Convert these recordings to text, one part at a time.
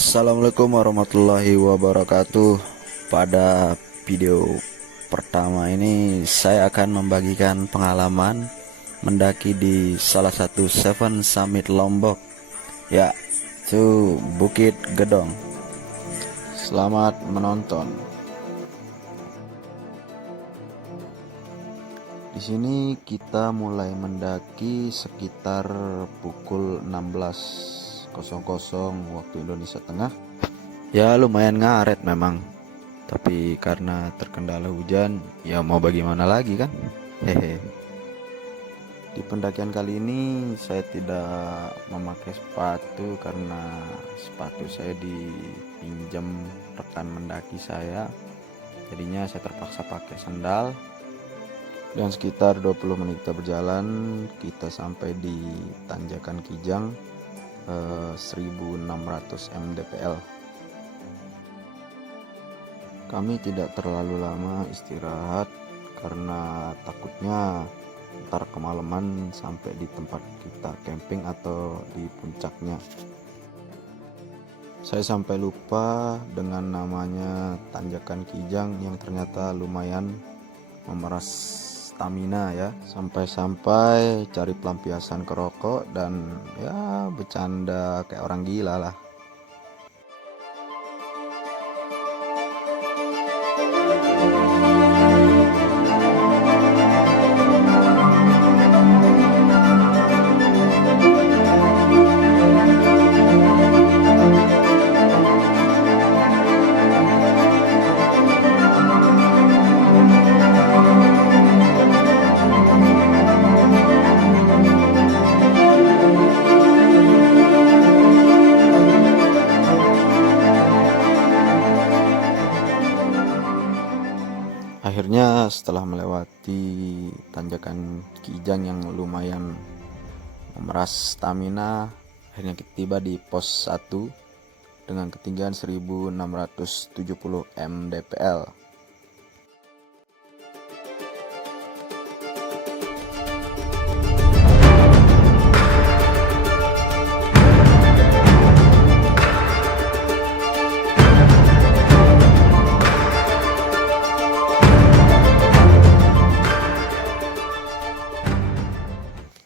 Assalamualaikum warahmatullahi wabarakatuh. Pada video pertama ini saya akan membagikan pengalaman mendaki di salah satu Seven Summit Lombok, ya, itu Bukit Gedong. Selamat menonton. Di sini kita mulai mendaki sekitar pukul 16.00 waktu Indonesia Tengah. Ya lumayan ngaret memang, tapi karena terkendala hujan, ya mau bagaimana lagi kan. Hehe. Di pendakian kali ini saya tidak memakai sepatu karena sepatu saya dipinjam rekan mendaki saya. Jadinya saya terpaksa pakai sandal. Dan sekitar 20 menit kita berjalan, kita sampai di tanjakan Kijang 1600 mdpl. Kami tidak terlalu lama istirahat karena takutnya ntar kemalaman sampai di tempat kita camping atau di puncaknya. Saya sampai lupa dengan namanya tanjakan Kijang yang ternyata lumayan memeras stamina ya, sampai-sampai cari pelampiasan ke rokok dan ya bercanda kayak orang gila lah. Akhirnya setelah melewati tanjakan Kijang yang lumayan memeras stamina, akhirnya kita tiba di pos 1 dengan ketinggian 1670 mdpl.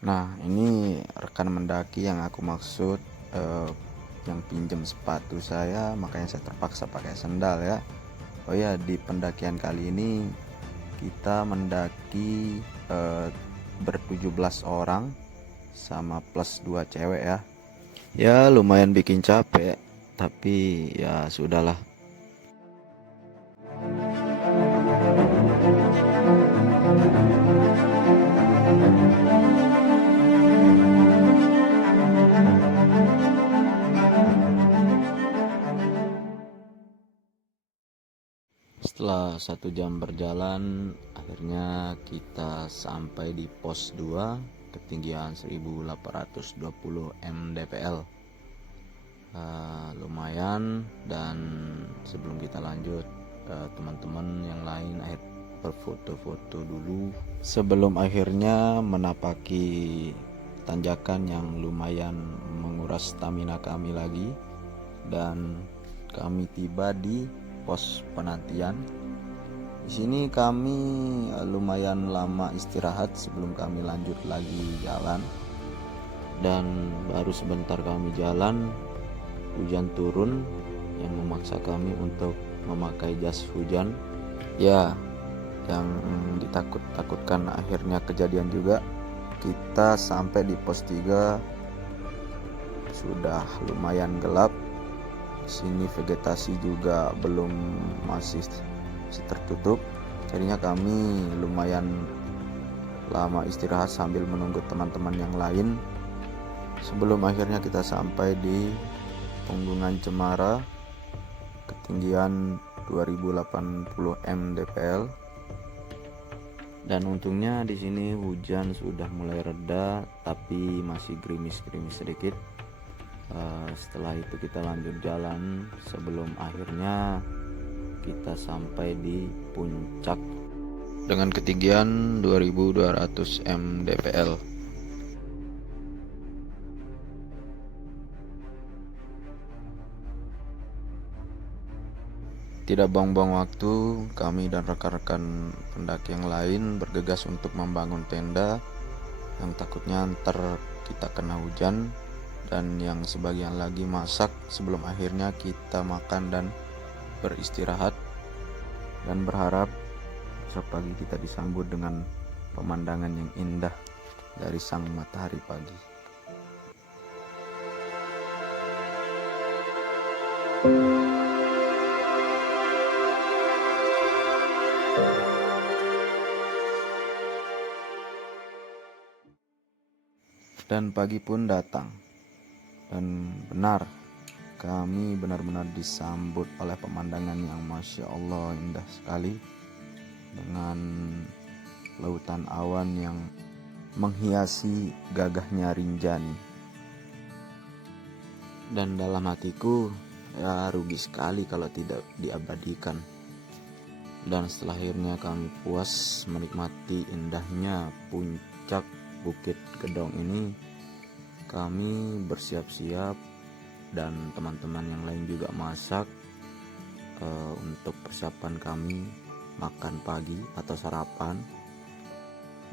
Nah, ini rekan mendaki yang aku maksud, yang pinjam sepatu saya, makanya saya terpaksa pakai sandal ya. Oh ya, di pendakian kali ini kita mendaki ber-17 orang sama plus 2 cewek ya. Ya lumayan bikin capek, tapi ya sudahlah. Setelah 1 jam berjalan, akhirnya kita sampai di pos 2 ketinggian 1820 mdpl. Lumayan. Dan sebelum kita lanjut, teman-teman yang lain berfoto-foto dulu sebelum akhirnya menapaki tanjakan yang lumayan menguras stamina kami lagi. Dan kami tiba di pos penantian. Di sini kami lumayan lama istirahat sebelum kami lanjut lagi jalan. Dan baru sebentar kami jalan, hujan turun yang memaksa kami untuk memakai jas hujan. Ya, yang ditakut-takutkan akhirnya kejadian juga. Kita sampai di pos 3 sudah lumayan gelap. Sini vegetasi juga masih tertutup, jadinya kami lumayan lama istirahat sambil menunggu teman-teman yang lain sebelum akhirnya kita sampai di Punggungan Cemara ketinggian 2080 mdpl. Dan untungnya di sini hujan sudah mulai reda, tapi masih gerimis-gerimis sedikit. Setelah itu kita lanjut jalan sebelum akhirnya kita sampai di puncak dengan ketinggian 2200 mdpl. Tidak buang-buang waktu, kami dan rekan-rekan pendaki yang lain bergegas untuk membangun tenda yang takutnya ntar kita kena hujan, dan yang sebagian lagi masak sebelum akhirnya kita makan dan beristirahat, dan berharap besok pagi kita disambut dengan pemandangan yang indah dari sang matahari pagi. Dan pagi pun datang, dan benar, kami benar-benar disambut oleh pemandangan yang Masya Allah indah sekali, dengan lautan awan yang menghiasi gagahnya Rinjani. Dan dalam hatiku, ya rugi sekali kalau tidak diabadikan. Dan setelah akhirnya kami puas menikmati indahnya puncak Bukit Gedong ini, kami bersiap-siap dan teman-teman yang lain juga masak untuk persiapan kami makan pagi atau sarapan.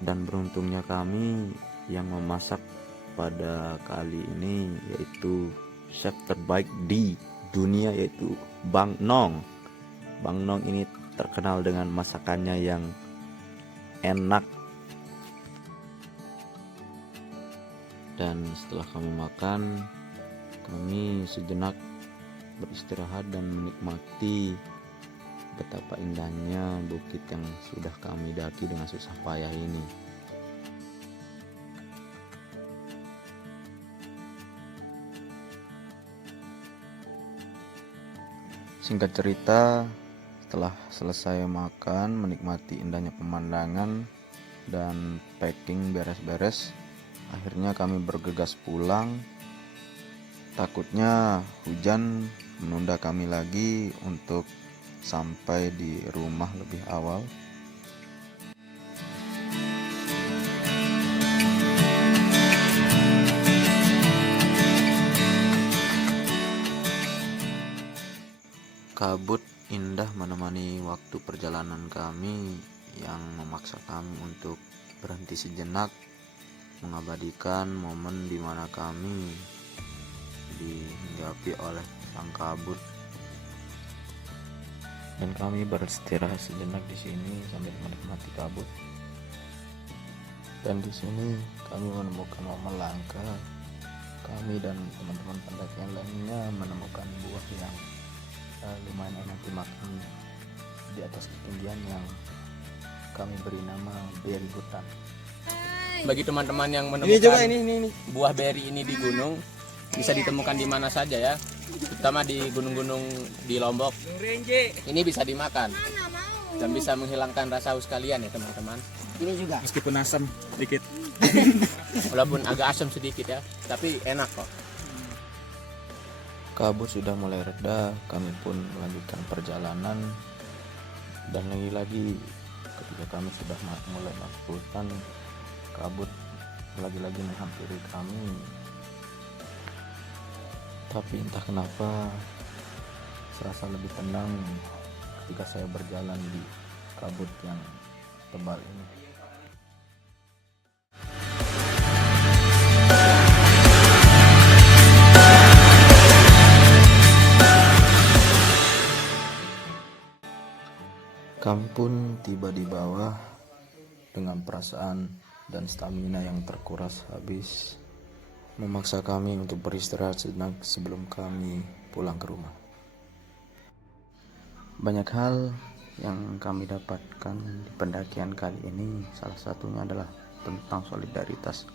Dan beruntungnya kami yang memasak pada kali ini yaitu chef terbaik di dunia, yaitu Bang Nong. Bang Nong ini terkenal dengan masakannya yang enak. Dan setelah kami makan, kami sejenak beristirahat dan menikmati betapa indahnya bukit yang sudah kami daki dengan susah payah ini. Singkat cerita, setelah selesai makan, menikmati indahnya pemandangan dan packing beres-beres, akhirnya kami bergegas pulang. Takutnya hujan menunda kami lagi untuk sampai di rumah lebih awal. Kabut indah menemani waktu perjalanan kami, yang memaksa kami untuk berhenti sejenak, mengabadikan momen di mana kami dihinggapi oleh sang kabut. Dan kami beristirahat sejenak di sini sambil menikmati kabut. Dan di sini kami menemukan momen langka. Kami dan teman-teman pendaki yang lainnya menemukan buah yang lumayan enak dimakan di atas ketinggian yang kami beri nama beri hutan. Bagi teman-teman yang menemukan ini buah beri ini di gunung, bisa ditemukan di mana saja ya, terutama di gunung-gunung di Lombok. Ini bisa dimakan dan bisa menghilangkan rasa haus kalian ya teman-teman. Ini juga meskipun asam sedikit. Walaupun agak asam sedikit ya, tapi enak kok. Kabut sudah mulai reda, kami pun melanjutkan perjalanan. Dan lagi-lagi ketika kami sudah mulai masuk hutan, kabut lagi-lagi menghampiri kami. Tapi entah kenapa serasa lebih tenang ketika saya berjalan di kabut yang tebal ini. Kami pun tiba di bawah dengan perasaan dan stamina yang terkuras habis, memaksa kami untuk beristirahat sejenak sebelum kami pulang ke rumah. Banyak hal yang kami dapatkan di pendakian kali ini, salah satunya adalah tentang solidaritas,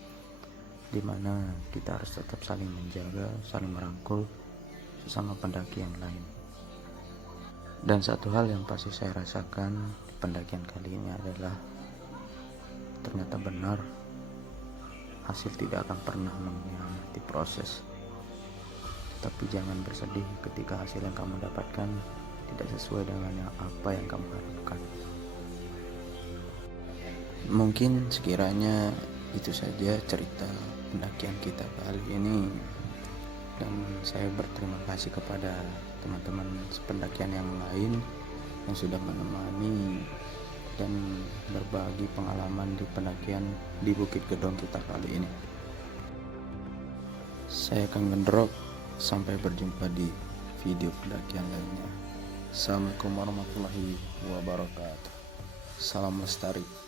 di mana kita harus tetap saling menjaga, saling merangkul sesama pendaki yang lain. Dan satu hal yang pasti saya rasakan di pendakian kali ini adalah ternyata benar, hasil tidak akan pernah mengkhianati proses. Tapi jangan bersedih ketika hasil yang kamu dapatkan tidak sesuai dengan apa yang kamu harapkan. Mungkin sekiranya itu saja cerita pendakian kita kali ini, dan saya berterima kasih kepada teman-teman pendakian yang lain yang sudah menemani dan berbagi pengalaman di pendakian di Bukit Gedong kita kali ini. Saya Kang Gendrok, sampai berjumpa di video pendakian lainnya. Assalamualaikum warahmatullahi wabarakatuh. Salam lestari.